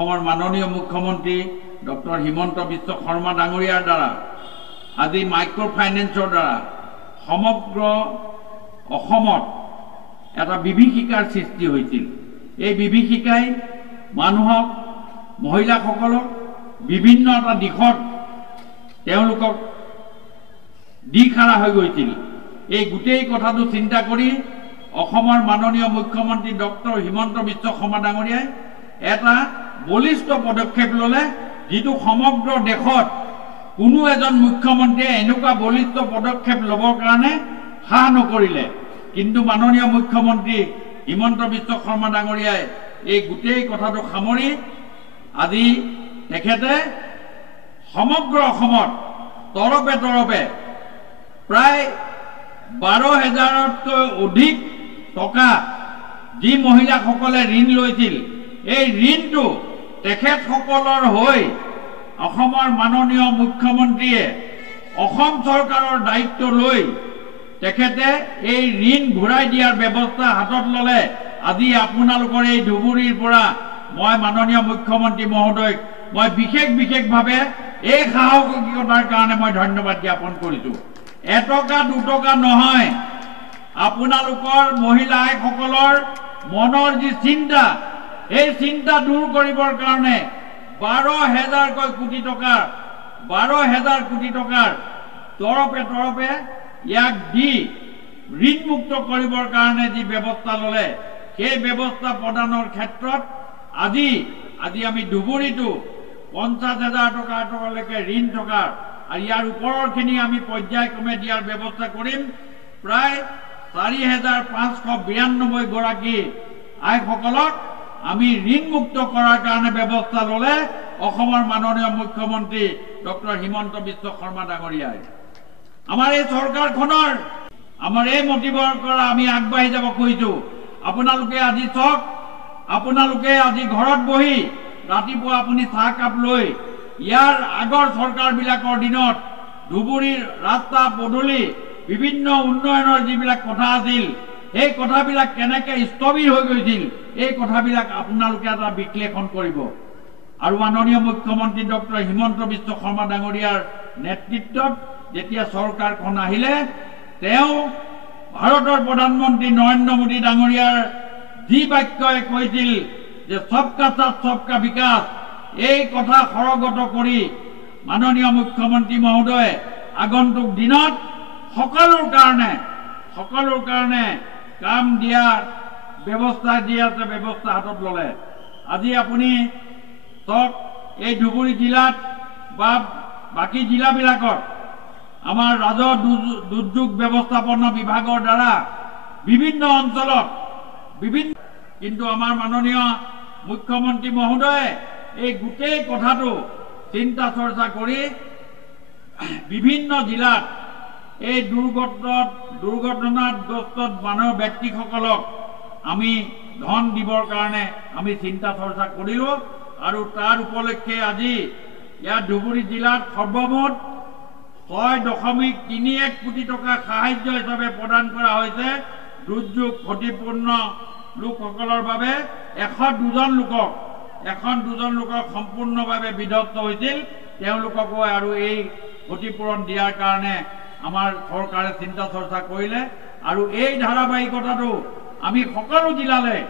মাননীয় মুখ্যমন্ত্ৰী ডক্টৰ হিমন্ত বিশ্ব শৰ্মা ডাঙৰীয়াৰ দ্বাৰা আজি মাইক্ৰ' ফাইনেন্সৰ দ্বাৰা সমগ্ৰ অসমত এটা বিভীষিকাৰ সৃষ্টি হৈছিল। এই বিভীষিকাই মানুহক মহিলাসকলক বিভিন্ন এটা দিশত তেওঁলোকক দিশহাৰা হৈ গৈছিল। এই গোটেই কথাটো চিন্তা কৰি অসমৰ মাননীয় মুখ্যমন্ত্ৰী ডক্টৰ হিমন্ত বিশ্ব শৰ্মা ডাঙৰীয়াই এটা বলিষ্ঠ পদক্ষেপ ল'লে, যিটো সমগ্ৰ দেশত কোনো এজন মুখ্যমন্ত্ৰীয়ে এনেকুৱা বলিষ্ঠ পদক্ষেপ ল'বৰ কাৰণে সাহ নকৰিলে। কিন্তু মাননীয় মুখ্যমন্ত্ৰী হিমন্ত বিশ্ব শৰ্মা ডাঙৰীয়াই এই গোটেই কথাটো সামৰি আজি তেখেতে সমগ্ৰ অসমত তৰপে তৰপে প্ৰায় 12,000তকৈ অধিক টকা যি মহিলাসকলে ঋণ লৈছিল, এই ঋণটো তেখেতসকলৰ হৈ অসমৰ মাননীয় মুখ্যমন্ত্ৰীয়ে অসম চৰকাৰৰ দায়িত্ব লৈ তেখেতে এই ঋণ ঘূৰাই দিয়াৰ ব্যৱস্থা হাতত ল'লে। আজি আপোনালোকৰ এই ধুবুৰীৰ পৰা মই মাননীয় মুখ্যমন্ত্ৰী মহোদয়ক মই বিশেষভাৱে এই সাহসিকতাৰ কাৰণে মই ধন্যবাদ জ্ঞাপন কৰিছোঁ। এটকা দুটকা নহয়, আপোনালোকৰ মহিলা আইসকলৰ মনৰ যি চিন্তা, এই চিন্তা দূৰ কৰিবৰ কাৰণে 12,000 কোটি টকাৰ তৰপে তৰপে ইয়াক দি ঋণমুক্ত কৰিবৰ কাৰণে যি ব্যৱস্থা ল'লে, সেই ব্যৱস্থা প্ৰদানৰ ক্ষেত্ৰত আজি আমি ধুবুৰীতো 50,000 টকালৈকে ঋণ থকাৰ আৰু ইয়াৰ ওপৰৰখিনি আমি পৰ্যায়ক্ৰমে দিয়াৰ ব্যৱস্থা কৰিম। প্ৰায় 4,592 গৰাকী আইসকলক আমি ঋণমুক্ত কৰাৰ কাৰণে ব্যৱস্থা ল'লে অসমৰ মাননীয় মুখ্যমন্ত্ৰী ডক্টৰ হিমন্ত বিশ্ব শৰ্মা ডাঙৰীয়াই। আমাৰ এই চৰকাৰখনৰ আমাৰ এই মটিবৰ পৰা আমি আগবাঢ়ি যাব খুজিছোঁ। আপোনালোকে আজি চাওক, আপোনালোকে আজি ঘৰত বহি ৰাতিপুৱা আপুনি চাহকাপ লৈ ইয়াৰ আগৰ চৰকাৰবিলাকৰ দিনত ধুবুৰীৰ ৰাস্তা পদূলি বিভিন্ন উন্নয়নৰ যিবিলাক কথা আছিল, সেই কথাবিলাক কেনেকৈ স্থবিৰ হৈ গৈছিল, এই কথাবিলাক আপোনালোকে এটা বিশ্লেষণ কৰিব। আৰু মাননীয় মুখ্যমন্ত্ৰী ডক্টৰ হিমন্ত বিশ্ব শৰ্মা ডাঙৰীয়াৰ নেতৃত্বত যেতিয়া চৰকাৰখন আহিলে, তেওঁ ভাৰতৰ প্ৰধানমন্ত্ৰী নৰেন্দ্ৰ মোদী ডাঙৰীয়াৰ যি বাক্যই কৈছিল যে সবকা সাথ সবকা বিকাশ, এই কথা সৰগত কৰি মাননীয় মুখ্যমন্ত্ৰী মহোদয়ে আগন্তুক দিনত সকলোৰ কাৰণে কাম দিয়াৰ ব্যৱস্থা হাতত ল'লে। আজি আপুনি চাওক, এই ধুবুৰী জিলাত বা বাকী জিলাবিলাকত আমাৰ ৰাজহ দুৰ্যোগ ব্যৱস্থাপনা বিভাগৰ দ্বাৰা বিভিন্ন অঞ্চলত কিন্তু আমাৰ মাননীয় মুখ্যমন্ত্ৰী মহোদয়ে এই গোটেই কথাটো চিন্তা চৰ্চা কৰি বিভিন্ন জিলাত এই দুৰ্ঘটনাগ্ৰস্ত মানুহৰ ব্যক্তিসকলক আমি ধন দিবৰ কাৰণে আমি চিন্তা চৰ্চা কৰিলোঁ। আৰু তাৰ উপলক্ষে আজি ইয়াত ধুবুৰী জিলাত সৰ্বমুঠ 6.31 কোটি টকা সাহায্য হিচাপে প্ৰদান কৰা হৈছে। দুৰ্যোগ ক্ষতিপূৰ্ণ লোকসকলৰ বাবে 102জন লোকক সম্পূৰ্ণভাৱে বিধ্বস্ত হৈছিল, তেওঁলোককো আৰু এই ক্ষতিপূৰণ দিয়াৰ কাৰণে আমাৰ চৰকাৰে চিন্তা চৰ্চা কৰিলে। আৰু এই ধাৰাবাহিকতাটো আমি সকলো জিলালৈ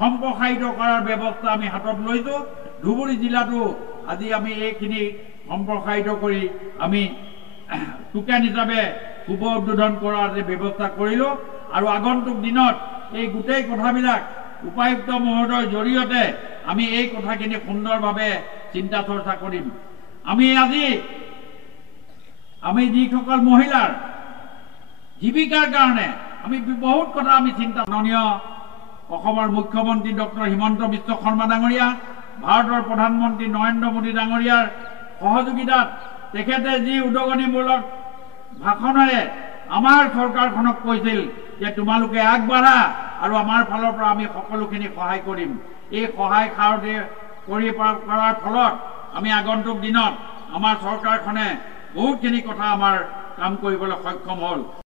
সম্প্ৰসাৰিত কৰাৰ ব্যৱস্থা আমি হাতত লৈছোঁ। ধুবুৰী জিলাতো আজি আমি এইখিনি সম্প্ৰসাৰিত কৰি আমি টোকেন হিচাপে শুভ উদ্বোধন কৰাৰ ব্যৱস্থা কৰিলোঁ। আৰু আগন্তুক দিনত এই গোটেই কথাবিলাক উপায়ুক্ত মহোদয়ৰ জৰিয়তে আমি এই কথাখিনি সুন্দৰভাৱে চিন্তা চৰ্চা কৰিম। আমি যিসকল মহিলাৰ জীৱিকাৰ কাৰণে আমি বহুত কথা আমি চিন্তা, মাননীয় অসমৰ মুখ্যমন্ত্ৰী ডক্টৰ হিমন্ত বিশ্ব শৰ্মা ডাঙৰীয়া, ভাৰতৰ প্ৰধানমন্ত্ৰী নৰেন্দ্ৰ মোদী ডাঙৰীয়াৰ সহযোগিতাত তেখেতে যি উদগনিমূলক ভাষণেৰে আমাৰ চৰকাৰখনক কৈছিল যে তোমালোকে আগবাঢ়া আৰু আমাৰ ফালৰ পৰা আমি সকলোখিনি সহায় কৰিম। এই সহায় সাৰথি কৰাৰ ফলত আমি আগন্তুক দিনত আমাৰ চৰকাৰখনে বহুতখিনি কথা আমাৰ কাম কৰিবলৈ সক্ষম হ'ল।